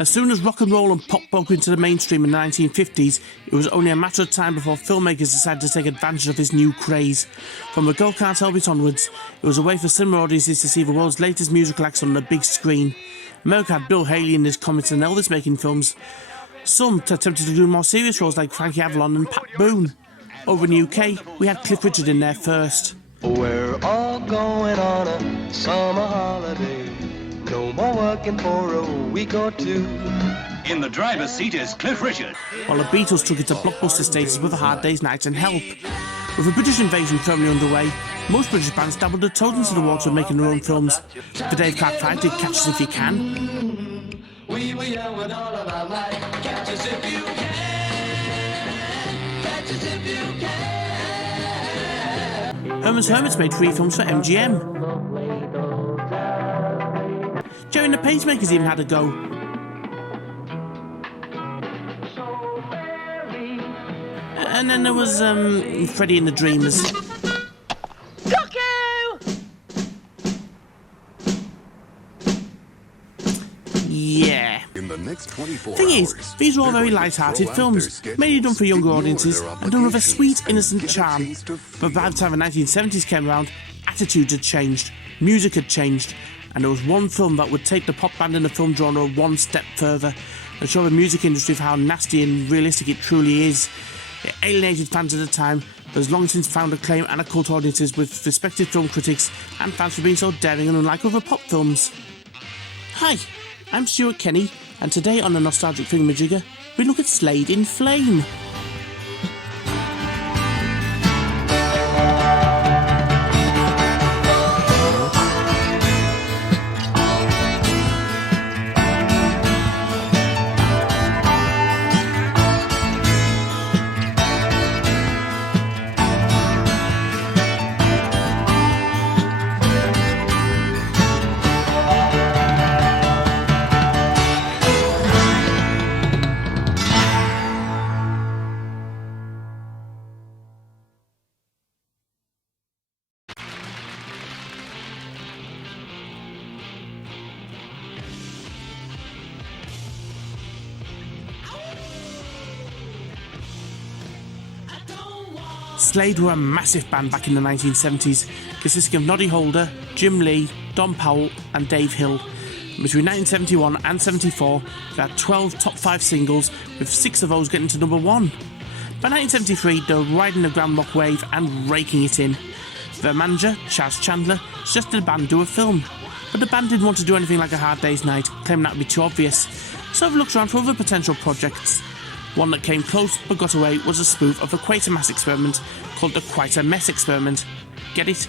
As soon as rock and roll and pop broke into the mainstream in the 1950s, it was only a matter of time before filmmakers decided to take advantage of this new craze. From the Go Cartel bit onwards, it was a way for cinema audiences to see the world's latest musical acts on the big screen. America had Bill Haley in his Comet and Elvis making films. Some attempted to do more serious roles like Frankie Avalon and Pat Boone. Over in the UK, we had Cliff Richard in there first. We're all going on a summer holiday. No more working for a week or two. In the driver's seat is Cliff Richard. While the Beatles took it to blockbuster status with A Hard Day's Night and Help. With the British invasion firmly underway, most British bands dabbled their toes into the water making their own films. The Dave Clark 5 did Catch Us If You Can. We were young with all of our might. Catch us if you can. Catch us if you can. Herman's Hermits made 3 films for MGM. Jerry and the Pacemakers even had a go. And then there was Freddie and the Dreamers. Yeah. In the next 24 Thing hours, is, these are all very light-hearted films, mainly done for younger audiences and done with a sweet, innocent charm. But by the time the 1970s came around, attitudes had changed, music had changed, and there was one film that would take the pop band and the film genre one step further and show the music industry for how nasty and realistic it truly is. It alienated fans at the time, but has long since found acclaim and occult audiences with respected film critics and fans for being so daring and unlike other pop films. Hi, I'm Stuart Kenny, and today on the Nostalgic Thingummyjigger, we look at Slade in Flame. Slade were a massive band back in the 1970s, consisting of Noddy Holder, Jim Lee, Don Powell and Dave Hill. Between 1971 and 74, they had 12 top 5 singles, with 6 of those getting to number 1. By 1973, they were riding the glam rock wave and raking it in. Their manager, Chaz Chandler, suggested the band do a film, but the band didn't want to do anything like A Hard Day's Night, claiming that would be too obvious, so they looked around for other potential projects. One that came close but got away was a spoof of the Quatermass experiment called the Quatermess experiment. Get it?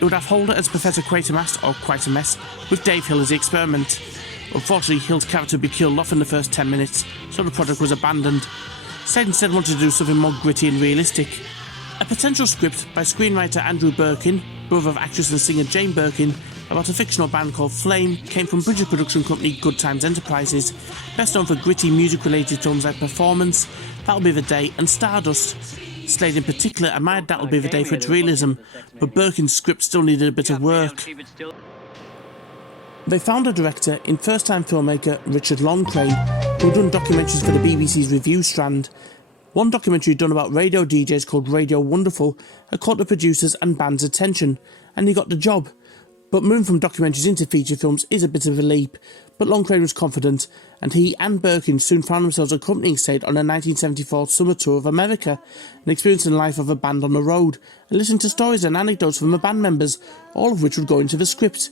It would have Holder as Professor Quatermass, or Quatermess, with Dave Hill as the experiment. Unfortunately, Hill's character would be killed off in the first 10 minutes, so the project was abandoned. Slade instead wanted to do something more gritty and realistic. A potential script by screenwriter Andrew Birkin, brother of actress and singer Jane Birkin, about a fictional band called Flame, came from British production company Good Times Enterprises, best known for gritty music-related films like Performance, That'll Be the Day and Stardust. Slade in particular admired That'll Be the Day for its realism, but Birkin's script still needed a bit of work. They found a director in first-time filmmaker Richard Loncraine, who had done documentaries for the BBC's Review strand. One documentary done about radio DJs called Radio Wonderful had caught the producers and band's attention, and he got the job. But moving from documentaries into feature films is a bit of a leap, but Loncraine was confident, and he and Birkin soon found themselves accompanying Slade on a 1974 summer tour of America, and experiencing the life of a band on the road, and listening to stories and anecdotes from the band members, all of which would go into the script.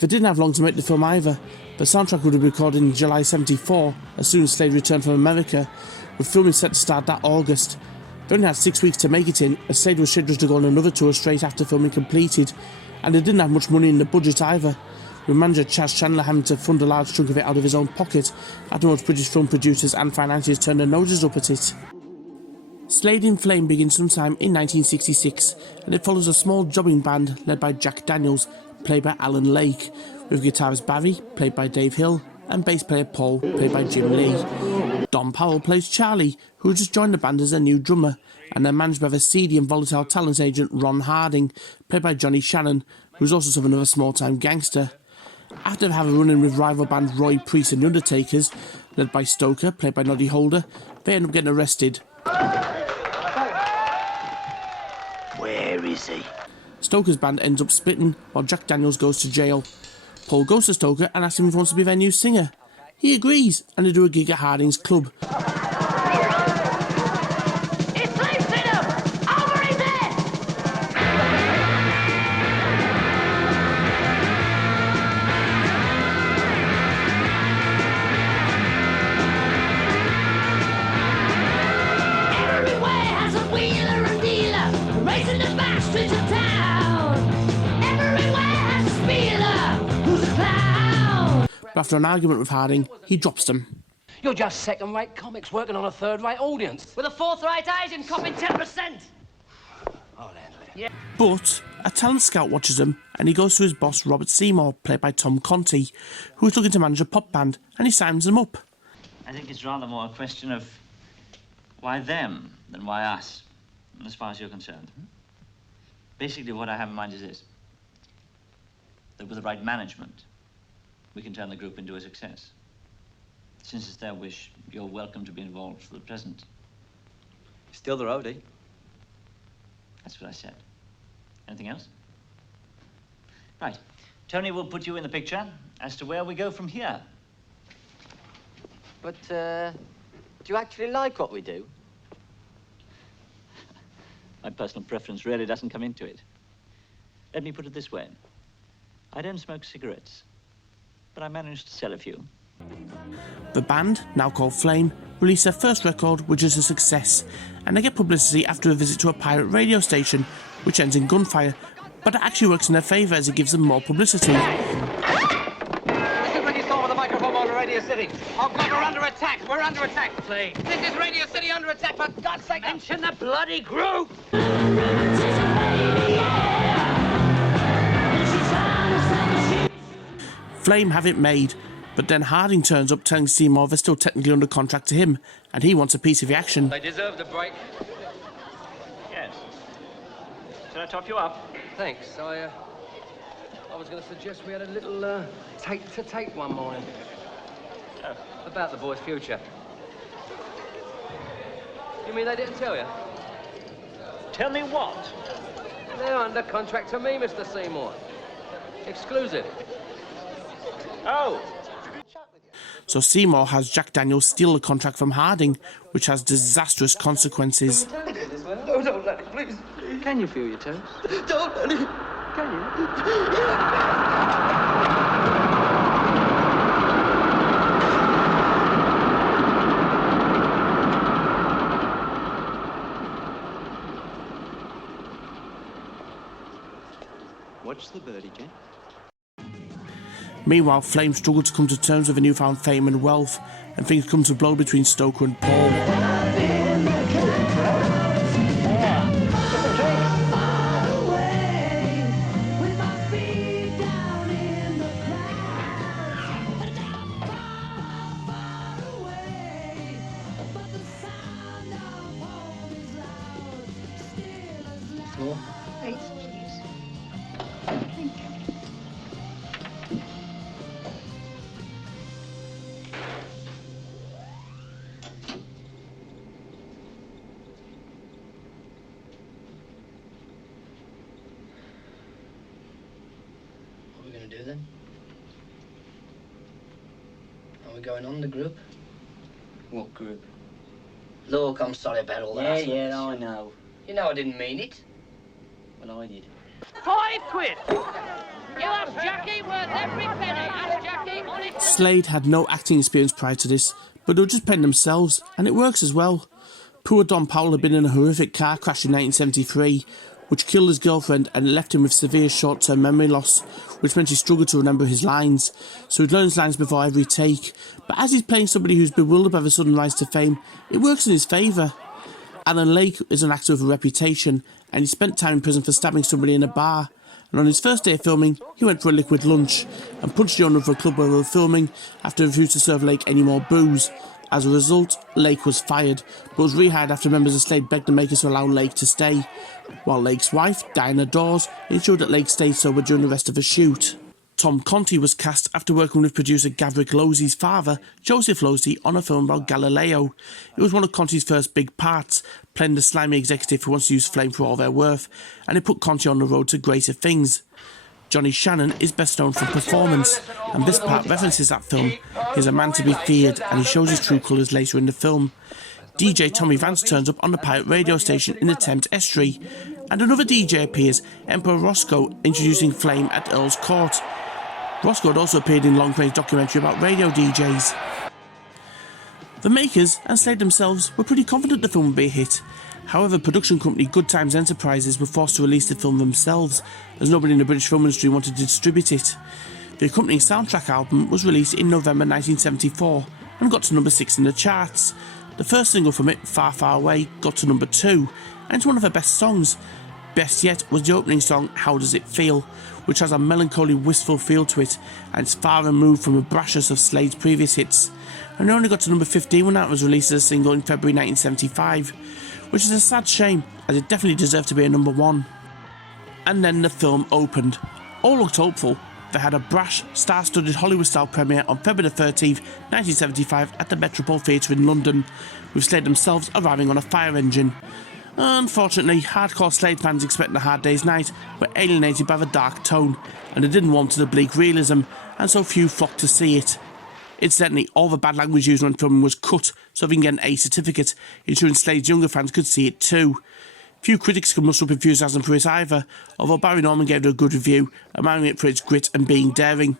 They didn't have long to make the film either. The soundtrack would have been recorded in July 74, as soon as Slade returned from America, with filming set to start that August. They only had 6 weeks to make it in, as Slade was scheduled to go on another tour straight after filming completed, and they didn't have much money in the budget either, with manager Chaz Chandler having to fund a large chunk of it out of his own pocket, after most British film producers and financiers turned their noses up at it. Slade in Flame begins sometime in 1966, and it follows a small jobbing band led by Jack Daniels, played by Alan Lake, with guitarist Barry, played by Dave Hill, and bass player Paul, played by Jim Lee. Don Powell plays Charlie, who had just joined the band as a new drummer, and they're managed by the seedy and volatile talent agent Ron Harding, played by Johnny Shannon, who's also something of a small-time gangster. After having a run-in with rival band Roy Priest and the Undertakers, led by Stoker, played by Noddy Holder, they end up getting arrested. Where is he? Stoker's band ends up splitting while Jack Daniels goes to jail. Paul goes to Stoker and asks him if he wants to be their new singer. He agrees, and they do a gig at Harding's club. But after an argument with Harding, he drops them. You're just second-rate comics working on a third-rate audience. With a fourth-rate Asian copping 10%. I'll handle it. Yeah. But a talent scout watches him, and he goes to his boss Robert Seymour, played by Tom Conti, who is looking to manage a pop band, and he signs them up. I think it's rather more a question of why them than why us, as far as you're concerned. Basically, what I have in mind is this: that with the right management, we can turn the group into a success. Since it's their wish, you're welcome to be involved for the present. Still the roadie. That's what I said. Anything else? Right. Tony will put you in the picture as to where we go from here. But, do you actually like what we do? My personal preference really doesn't come into it. Let me put it this way. I don't smoke cigarettes, but I managed to sell a few. The band, now called Flame, release their first record, which is a success, and they get publicity after a visit to a pirate radio station, which ends in gunfire, but it actually works in their favour as it gives them more publicity. This is when you saw with the microphone on Radio City. Oh, God, we're under attack. We're under attack. Slade. This is Radio City under attack. For God's sake, mention the bloody group. Flame have it made, but then Harding turns up telling Seymour they're still technically under contract to him, and he wants a piece of the action. They deserve the break. Yes. Shall I top you up? Thanks. I was going to suggest we had a little take-to-take one morning. Oh. About the boy's future. You mean they didn't tell you? Tell me what? They're under contract to me, Mr. Seymour. Exclusive. Oh! So Seymour has Jack Daniels steal the contract from Harding, which has disastrous consequences. No, don't let it, please. Can you feel your toes? Don't let it. Can you? Watch the birdie, Jen. Meanwhile, Flame struggle to come to terms with a newfound fame and wealth, and things come to a blow between Stoker and Paul. What are we going to do then? Are we going on the group? What group? Look, I'm sorry about all that. Yeah, I know. You know I didn't mean it. Well, I did. £5. You have Jackie worth every penny. Ask Jackie on it. Slade had no acting experience prior to this, but they were just playing themselves, and it works as well. Poor Don Powell had been in a horrific car crash in 1973, which killed his girlfriend and left him with severe short-term memory loss, which meant he struggled to remember his lines. So he'd learn his lines before every take, but as he's playing somebody who's bewildered by the sudden rise to fame, it works in his favour. Alan Lake is an actor with a reputation, and he spent time in prison for stabbing somebody in a bar. And on his first day of filming, he went for a liquid lunch and punched the owner of a club where they were filming after he refused to serve Lake any more booze. As a result, Lake was fired, but was rehired after members of Slade begged the makers to allow Lake to stay, while Lake's wife, Diana Dawes, ensured that Lake stayed sober during the rest of the shoot. Tom Conti was cast after working with producer Gavrik Losey's father, Joseph Losey, on a film about Galileo. It was one of Conti's first big parts, playing the slimy executive who wants to use flame for all they're worth, and it put Conti on the road to greater things. Johnny Shannon is best known for performance, and this part references that film. He's a man to be feared, and he shows his true colours later in the film. DJ Tommy Vance turns up on the pirate radio station in the Thames Estuary, and another DJ appears, Emperor Roscoe, introducing flame at Earl's Court. Roscoe had also appeared in Long Crane's documentary about radio DJs. The makers and Slade themselves were pretty confident the film would be a hit. However, production company Good Times Enterprises were forced to release the film themselves, as nobody in the British film industry wanted to distribute it. The accompanying soundtrack album was released in November 1974 and got to number 6 in the charts. The first single from it, Far Far Away, got to number 2, and it's one of her best songs. Best yet was the opening song, How Does It Feel, which has a melancholy, wistful feel to it, and it's far removed from the brashness of Slade's previous hits. And it only got to number 15 when that was released as a single in February 1975, which is a sad shame, as it definitely deserved to be a number 1. And then the film opened. All looked hopeful. They had a brash, star-studded Hollywood-style premiere on February 13th, 1975 at the Metropole Theatre in London, with Slade themselves arriving on a fire engine. Unfortunately, hardcore Slade fans expecting A Hard Day's Night were alienated by the dark tone, and they didn't want to the bleak realism, and so few flocked to see it. Incidentally, all the bad language used when filming was cut so they can get an A certificate, ensuring Slade's younger fans could see it too. Few critics could muster up enthusiasm for it either, although Barry Norman gave it a good review, admiring it for its grit and being daring.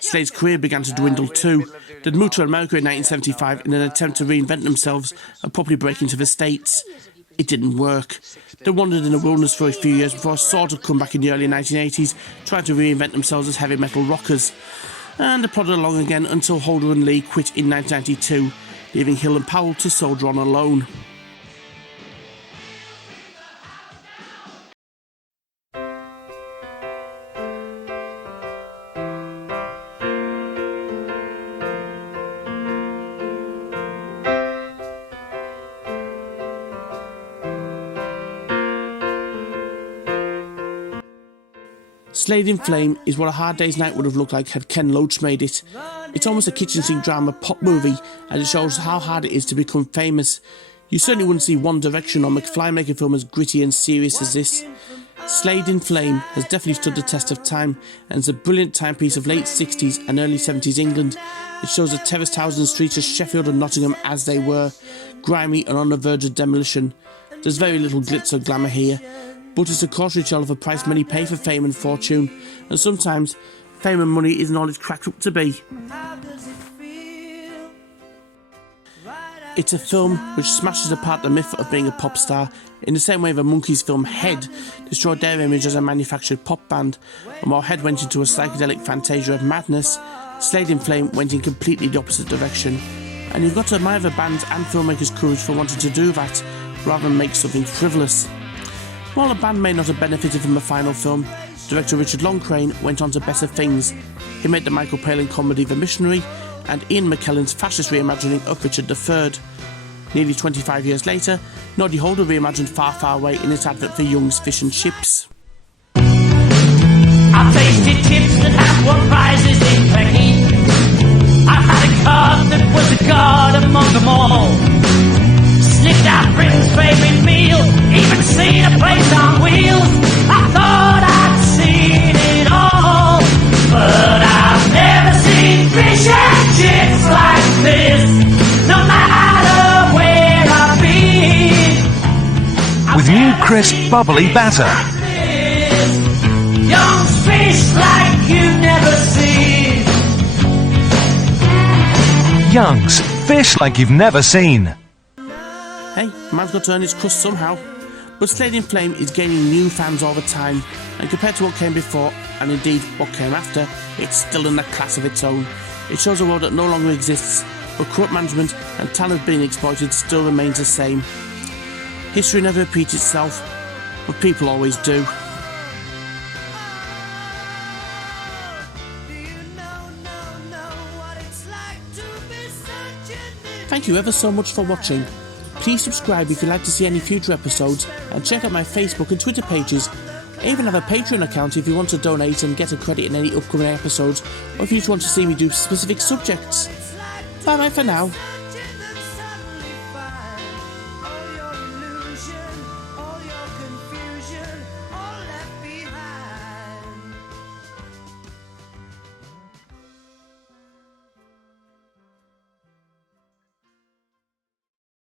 Slade's career began to dwindle too. They'd moved to America in 1975 in an attempt to reinvent themselves and properly break into the States. It didn't work. They wandered in the wilderness for a few years before sort of come back in the early 1980s, trying to reinvent themselves as heavy metal rockers. And they plodded along again until Holder and Lee quit in 1992, leaving Hill and Powell to soldier on alone. Slade in Flame is what A Hard Day's Night would have looked like had Ken Loach made it. It's almost a kitchen sink drama pop movie, and it shows how hard it is to become famous. You certainly wouldn't see One Direction or McFly make a film as gritty and serious as this. Slade in Flame has definitely stood the test of time, and is a brilliant timepiece of late 60s and early 70s England. It shows the terraced houses and streets of Sheffield and Nottingham as they were, grimy and on the verge of demolition. There's very little glitz or glamour here, but it's a cautionary tale of the price many pay for fame and fortune, and sometimes fame and money isn't all it's cracked up to be. It's a film which smashes apart the myth of being a pop star, in the same way the Monkees film Head destroyed their image as a manufactured pop band, and while Head went into a psychedelic fantasia of madness, Slade in Flame went in completely the opposite direction. And you've got to admire the band's and filmmakers' courage for wanting to do that, rather than make something frivolous. While the band may not have benefited from the final film, director Richard Longcrane went on to better things. He made the Michael Palin comedy The Missionary, and Ian McKellen's fascist reimagining of Richard III. Nearly 25 years later, Noddy Holder reimagined Far Far Away in its advert for Young's Fish and Chips. I've tasted chips that have won prizes in Peking. I've had a card that was a god among them all. Sniffed out Britain's favourite meal, even seen a place on wheels. I thought I'd seen it all, but I've never seen fish and chips like this, no matter where I've been. With new crisp, bubbly batter. Young's fish like you've never seen. Young's fish like you've never seen. Hey, man's got to earn its crust somehow. But Slade in Flame is gaining new fans all the time, and compared to what came before, and indeed what came after, it's still in a class of its own. It shows a world that no longer exists, but corrupt management and talent being exploited still remains the same. History never repeats itself, but people always do. Thank you ever so much for watching. Please subscribe if you'd like to see any future episodes, and check out my Facebook and Twitter pages, I even have a Patreon account if you want to donate and get a credit in any upcoming episodes, or if you just want to see me do specific subjects. Bye bye for now.